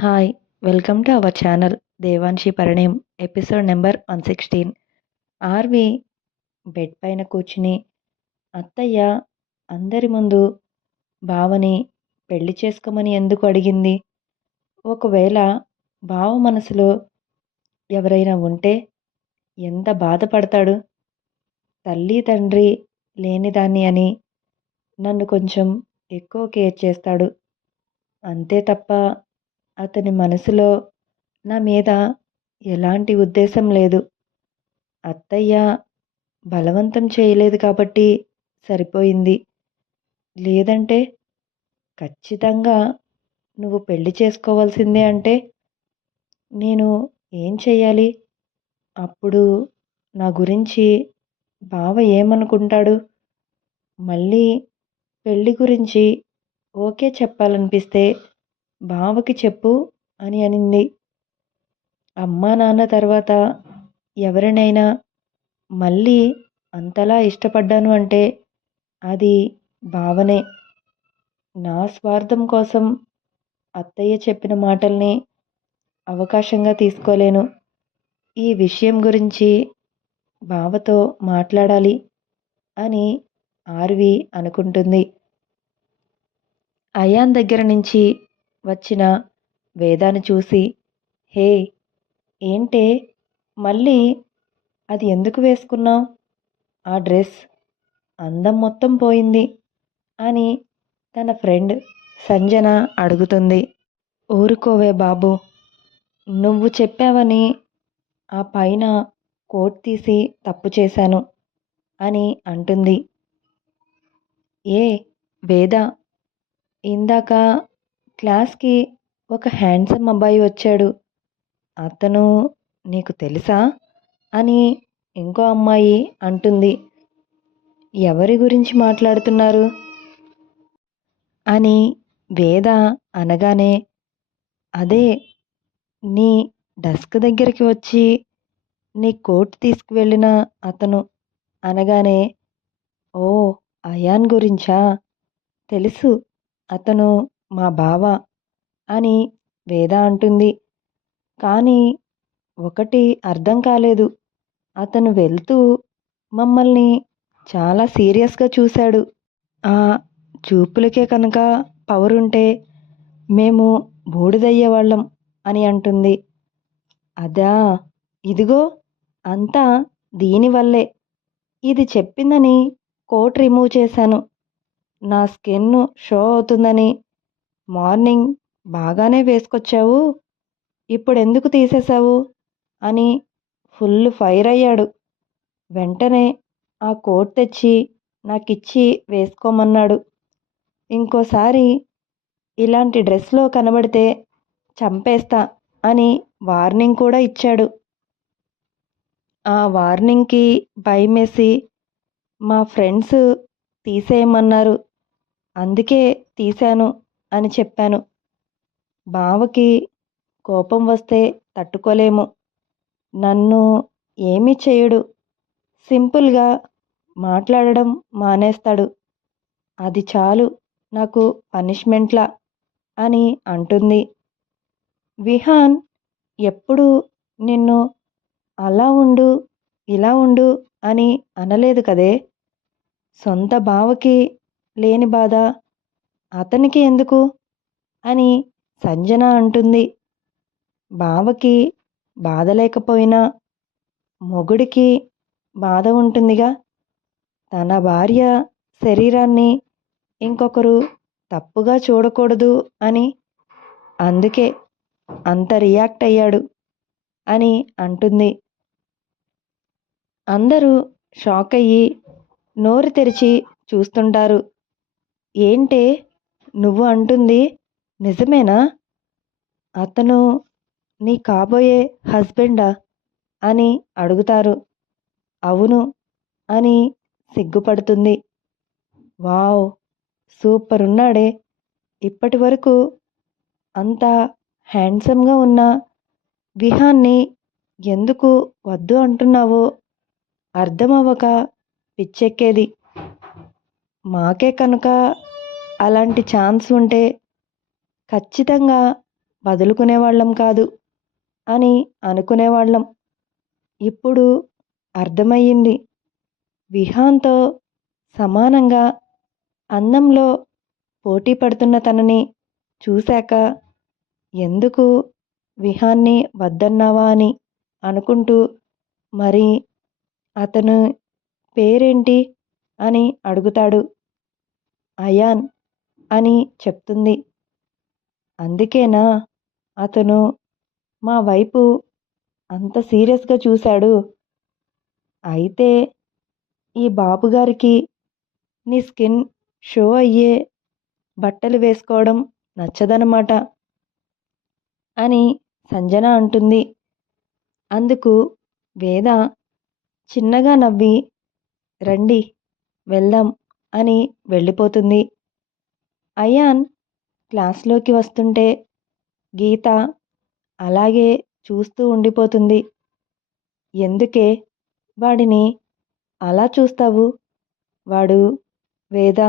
Hi welcome to our channel Devanshi Parinayam episode number one sixteen Aarvi bed పైన కూర్చుని అత్తయ్య అందరి ముందు బావని పెళ్ళి చేసుకోమని ఎందుకు అడిగింది ఒకవేళ బావ మనసులో ఎవరైనా ఉంటే ఎంత బాధపడతాడు తల్లి తండ్రి లేనిదాన్ని అని నన్ను కొంచెం ఎక్కువ కేర్ చేస్తాడు అంతే తప్ప అతని మనసులో నా మీద ఎలాంటి ఉద్దేశం లేదు. అత్తయ్య బలవంతం చేయలేదు కాబట్టి సరిపోయింది. లేదంటే ఖచ్చితంగా నువ్వు పెళ్ళి చేసుకోవాల్సిందే అంటే నేను ఏం చెయ్యాలి? అప్పుడు నా గురించి బావ ఏమనుకుంటాడు? మళ్ళీ పెళ్ళి గురించి ఓకే చెప్పాలనిపిస్తే బావకి చెప్పు అని అనింది. అమ్మా నాన్న తర్వాత ఎవరినైనా మళ్ళీ అంతలా ఇష్టపడ్డాను అంటే అది భావనే నా స్వార్థం కోసం అత్తయ్య చెప్పిన మాటల్ని అవకాశంగా తీసుకోలేను. ఈ విషయం గురించి బావతో మాట్లాడాలి అని ఆర్వి అనుకుంటుంది. అయాన్ దగ్గర నుంచి వచ్చిన వేదాన్ని చూసి హే ఏంటే? మళ్ళీ అది ఎందుకు వేసుకున్నావు? ఆ డ్రెస్ అందం మొత్తం పోయింది అని తన ఫ్రెండ్ సంజన అడుగుతుంది. ఊరుకోవే బాబు నువ్వు చెప్పావని ఆ పైన కోట్ తీసి తప్పు చేశాను అని అంటుంది. ఏ వేద ఇందాక క్లాస్కి ఒక హ్యాండ్సమ్ అబ్బాయి వచ్చాడు. అతను నీకు తెలుసా? అని ఇంకో అమ్మాయి అంటుంది. ఎవరి గురించి మాట్లాడుతున్నారు? అని వేద అనగానే అదే నీ డెస్క్ దగ్గరికి వచ్చి నీ కోట్ తీసుకువెళ్ళిన అతను అనగానే ఓ అయాన్ గురించా? తెలుసు అతను మా బావ అని వేద అంటుంది. కానీ ఒకటి అర్థం కాలేదు. అతను వెళ్తూ మమ్మల్ని చాలా సీరియస్గా చూశాడు. ఆ చూపులకే కనుక పవర్ ఉంటే మేము బూడిదయ్యేవాళ్ళం అని అంటుంది. అదా ఇదిగో అంతా దీనివల్లే. ఇది చెప్పిందని కోట్ రిమూవ్ చేశాను. నా స్కిన్ షో అవుతుందని మార్నింగ్ బాగానే వేసుకొచ్చావు. ఇప్పుడు ఎందుకు తీసేశావు? అని ఫుల్ ఫైర్ అయ్యాడు. వెంటనే ఆ కోట్ తెచ్చి నాకిచ్చి వేసుకోమన్నాడు. ఇంకోసారి ఇలాంటి డ్రెస్లో కనబడితే చంపేస్తా అని వార్నింగ్ కూడా ఇచ్చాడు. ఆ వార్నింగ్కి భయమేసి మా ఫ్రెండ్స్ తీసేయమన్నారు. అందుకే తీశాను. అని చెప్పాను. బావకి కోపం వస్తే తట్టుకోలేము. నన్ను ఏమీ చేయడు. సింపుల్గా మాట్లాడడం మానేస్తాడు. అది చాలు నాకు పనిష్మెంట్లా అని అంటుంది. విహాన్ ఎప్పుడు నిన్ను అలా ఉండు ఇలా ఉండు అని అనలేదు కదే? సొంత బావకి లేని బాధ అతనికి ఎందుకు? అని సంజన అంటుంది. బావకి బాధ లేకపోయినా మొగుడికి బాధ ఉంటుందిగా. తన భార్య శరీరాన్ని ఇంకొకరు తప్పుగా చూడకూడదు అని అందుకే అంత రియాక్ట్ అయ్యాడు అని అంటుంది. అందరూ షాక్ అయ్యి నోరు తెరిచి చూస్తుంటారు. ఏంటే? నువ్వు అంటుంది నిజమేనా? అతను నీ కాబోయే హస్బెండా? అని అడుగుతారు. అవును అని సిగ్గుపడుతుంది. వావ్ సూపర్ ఉన్నాడే ఇప్పటి వరకు అంత హ్యాండ్సమ్గా ఉన్న విహాన్ని ఎందుకు వద్దు అంటున్నావో అర్థమవ్వక పిచ్చెక్కేది. మాకే కనుక అలాంటి ఛాన్స్ ఉంటే ఖచ్చితంగా వదులుకునేవాళ్ళం కాదు అని అనుకునేవాళ్ళం. ఇప్పుడు అర్థమయ్యింది. విహాన్తో సమానంగా అందంలో పోటీ పడుతున్న తనని చూశాక ఎందుకు విహాన్ని వద్దన్నావా అని అనుకుంటూ మరి అతను పేరేంటి అని అడుగుతాడు. అయాన్ అని చెప్తుంది. అందుకేనా అతను మా వైపు అంత సీరియస్గా చూశాడు. అయితే ఈ బాబుగారికి నీ స్కిన్ షో అయ్యే బట్టలు వేసుకోవడం నచ్చదనమాట అని సంజన అంటుంది. అందుకు వేద చిన్నగా నవ్వి రండి వెళ్దాం అని వెళ్ళిపోతుంది. అయాన్ క్లాస్లోకి వస్తుంటే గీత అలాగే చూస్తూ ఉండిపోతుంది. ఎందుకే? వాడిని అలా చూస్తావు? వాడు వేద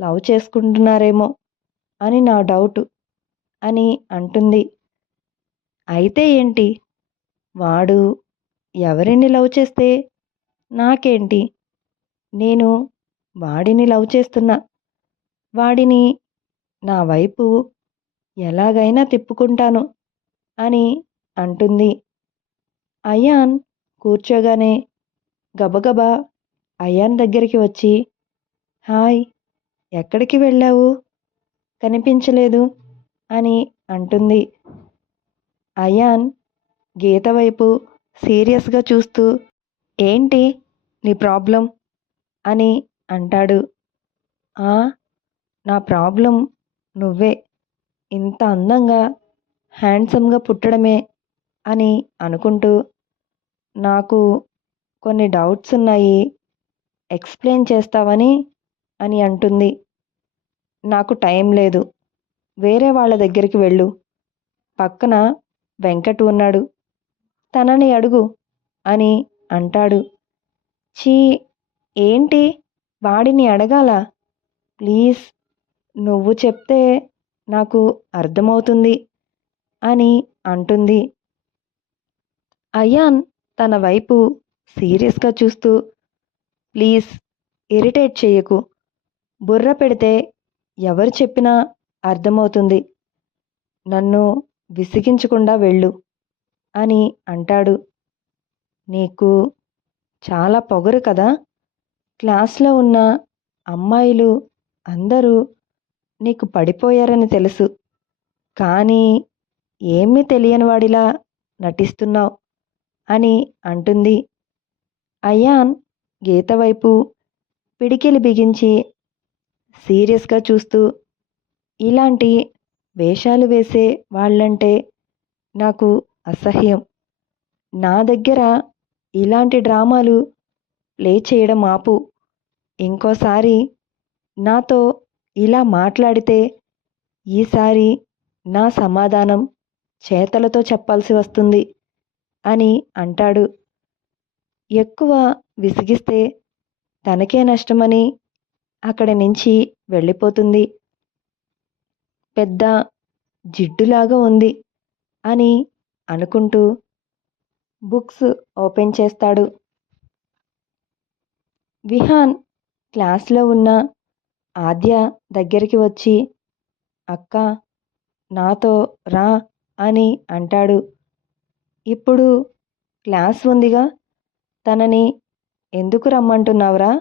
లవ్ చేసుకుంటున్నారేమో అని నా డౌట్ అని అంటుంది. అయితే ఏంటి? వాడు ఎవరిని లవ్ చేస్తే? నాకేంటి? నేను వాడిని లవ్ చేస్తున్నా. వాడిని నా వైపు ఎలాగైనా తిప్పుకుంటాను అని అంటుంది. అయాన్ కూర్చోగానే గబగబా అయాన్ దగ్గరికి వచ్చి హాయ్ ఎక్కడికి వెళ్ళావు? కనిపించలేదు అని అంటుంది. అయాన్ గీత వైపు సీరియస్గా చూస్తూ ఏంటి నీ ప్రాబ్లం? అని అంటాడు. "ఆ, నా ప్రాబ్లం నువ్వే. ఇంత అందంగా హ్యాండ్సమ్గా పుట్టడమే అని అనుకుంటూ నాకు కొన్ని డౌట్స్ ఉన్నాయి. ఎక్స్ప్లెయిన్ చేస్తావని అని అంటుంది. నాకు టైం లేదు. వేరే వాళ్ళ దగ్గరికి వెళ్ళు. పక్కన వెంకట్ ఉన్నాడు. తనని అడుగు అని అంటాడు. చీ ఏంటి? వాడిని అడగాల? ప్లీజ్ నువ్వు చెప్తే నాకు అర్థమవుతుంది అని అంటుంది. అయాన్ తన వైపు సీరియస్గా చూస్తూ ప్లీజ్ ఇరిటేట్ చేయకు. బుర్ర పెడితే ఎవరు చెప్పినా అర్థమవుతుంది. నన్ను విసిగించకుండా వెళ్ళు అని అంటాడు. నీకు చాలా పొగరు కదా. క్లాస్లో ఉన్న అమ్మాయిలు అందరూ నీకు పడిపోయారని తెలుసు. కానీ ఏమీ తెలియని వాడిలా నటిస్తున్నావు అని అంటుంది. అయాన్ గీత వైపు పిడికిలి బిగించి సీరియస్గా చూస్తూ ఇలాంటి వేషాలు వేసే వాళ్ళంటే నాకు అసహ్యం. నా దగ్గర ఇలాంటి డ్రామాలు ప్లే చేయడం ఆపు. ఇంకోసారి నాతో ఇలా మాట్లాడితే ఈసారి నా సమాధానం చేతలతో చెప్పాల్సి వస్తుంది అని అంటాడు. ఎక్కువ విసిగిస్తే తనకే నష్టమని అక్కడి నుంచి వెళ్ళిపోతుంది. పెద్ద జిడ్డులాగా ఉంది అని అనుకుంటూ బుక్స్ ఓపెన్ చేస్తాడు. విహాన్ క్లాస్లో ఉన్న ఆద్య దగ్గరికి వచ్చి అక్క నాతో రా అని అంటాడు. ఇప్పుడు క్లాస్ ఉందిగా తనని ఎందుకు రమ్మంటున్నావురా?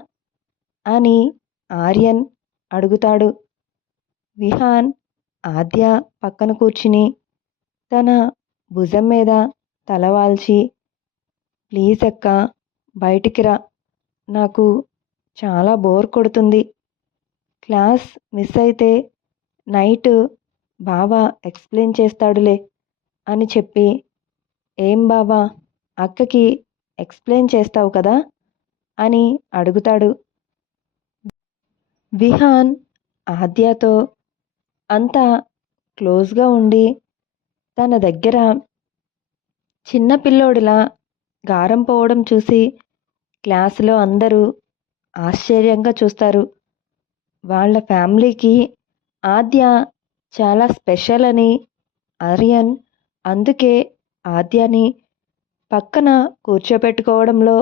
అని ఆర్యన్ అడుగుతాడు. విహాన్ ఆద్య పక్కన కూర్చుని తన భుజం మీద తలవాల్చి ప్లీజ్ అక్క బయటికి రా నాకు చాలా బోర్ కొడుతుంది. క్లాస్ మిస్ అయితే నైట్ బావా ఎక్స్ప్లెయిన్ చేస్తాడులే అని చెప్పి ఏం బావా అక్కకి ఎక్స్ప్లెయిన్ చేస్తావు కదా? అని అడుగుతాడు. విహాన్ ఆద్యతో అంతా క్లోజ్గా ఉండి తన దగ్గర చిన్న పిల్లోడిలా గారం పోవడం చూసి క్లాసులో అందరూ ఆశ్చర్యంగా చూస్తారు. వాళ్ళ ఫ్యామిలీకి ఆద్య చాలా స్పెషల్ అని ఆర్యన్. అందుకే ఆద్యని పక్కన కూర్చోపెట్టుకోవడంలో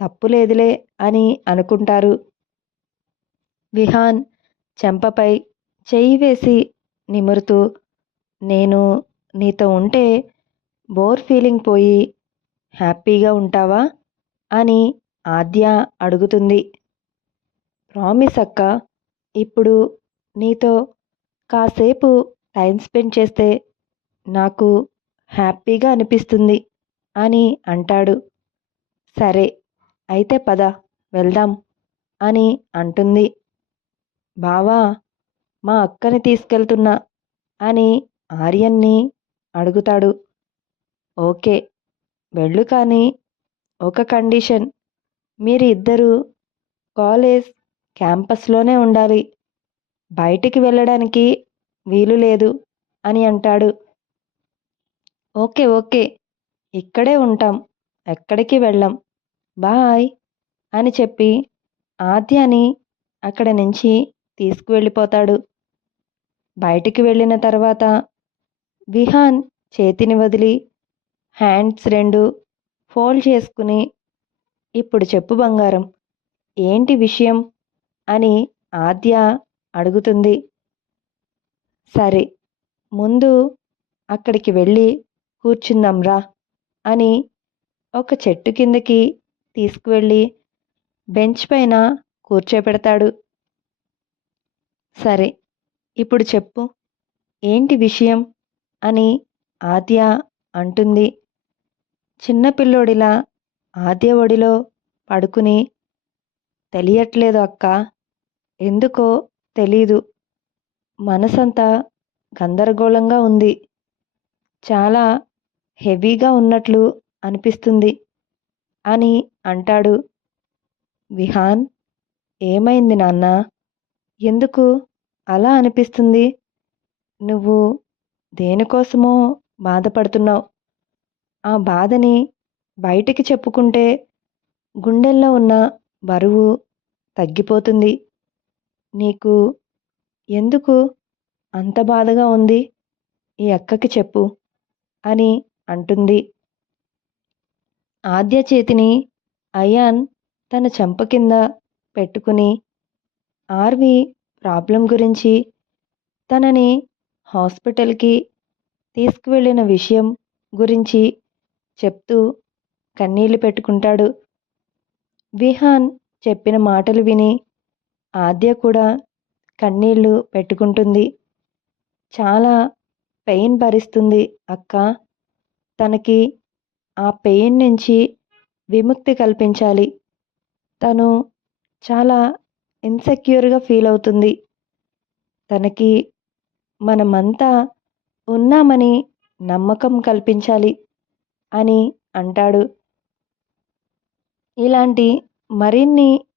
తప్పు లేదులే అని అనుకుంటారు. విహాన్ చెంపపై చెయ్యి వేసి నిమురుతూ నేను నీతో ఉంటే బోర్ ఫీలింగ్ పోయి హ్యాపీగా ఉంటావా? అని ఆద్య అడుగుతుంది. ప్రామిస్ అక్క ఇప్పుడు నీతో కాసేపు టైం స్పెండ్ చేస్తే నాకు హ్యాపీగా అనిపిస్తుంది అని అంటాడు. సరే అయితే పద వెళ్దాం అని అంటుంది. బావా మా అక్కని తీసుకెళ్తున్నా అని ఆర్యన్ని అడుగుతాడు. ఓకే వెళ్ళు కానీ ఒక కండిషన్. మీరు ఇద్దరు కాలేజ్ క్యాంపస్లోనే ఉండాలి. బయటికి వెళ్ళడానికి వీలు లేదు అని అంటాడు. ఓకే ఓకే ఇక్కడే ఉంటాం ఎక్కడికి వెళ్ళం బాయ్ అని చెప్పి ఆద్యాని అక్కడ నుంచి తీసుకువెళ్ళిపోతాడు. బయటికి వెళ్ళిన తర్వాత విహాన్ చేతిని వదిలి హ్యాండ్స్ రెండు ఫోల్డ్ చేసుకుని ఇప్పుడు చెప్పు బంగారం ఏంటి విషయం? అని ఆద్య అడుగుతుంది. సరే ముందు అక్కడికి వెళ్ళి కూర్చుందాంరా అని ఒక చెట్టు కిందకి తీసుకువెళ్ళి బెంచ్ పైన కూర్చోపెడతాడు. సరే ఇప్పుడు చెప్పు ఏంటి విషయం? అని ఆద్య అంటుంది. చిన్నపిల్లోడిలా ఆద్య ఒడిలో పడుకుని తెలియట్లేదు అక్క ఎందుకో తెలీదు. మనసంతా గందరగోళంగా ఉంది. చాలా హెవీగా ఉన్నట్లు అనిపిస్తుంది అని అంటాడు. విహాన్ ఏమైంది నాన్న? ఎందుకు అలా అనిపిస్తుంది? నువ్వు దేనికోసమో బాధపడుతున్నావు? ఆ బాధని బయటికి చెప్పుకుంటే గుండెల్లో ఉన్న బరువు తగ్గిపోతుంది. నీకు ఎందుకు అంత బాధగా ఉంది? ఈ అక్కకి చెప్పు అని అంటుంది. ఆద్య చేతిని అయాన్ తన చెంప కింద పెట్టుకుని ఆర్వి ప్రాబ్లం గురించి తనని హాస్పిటల్కి తీసుకువెళ్ళిన విషయం గురించి చెప్తూ కన్నీళ్ళు పెట్టుకుంటాడు. విహాన్ చెప్పిన మాటలు విని ఆద్య కూడా కన్నీళ్ళు పెట్టుకుంటుంది. చాలా పెయిన్ భరిస్తుంది అక్క. తనకి ఆ పెయిన్ నుంచి విముక్తి కల్పించాలి. తను చాలా ఇన్సెక్యూర్గా ఫీల్ అవుతుంది. తనకి మనమంతా ఉన్నామని నమ్మకం కల్పించాలి అని అంటాడు. ఇలాంటి మరిన్ని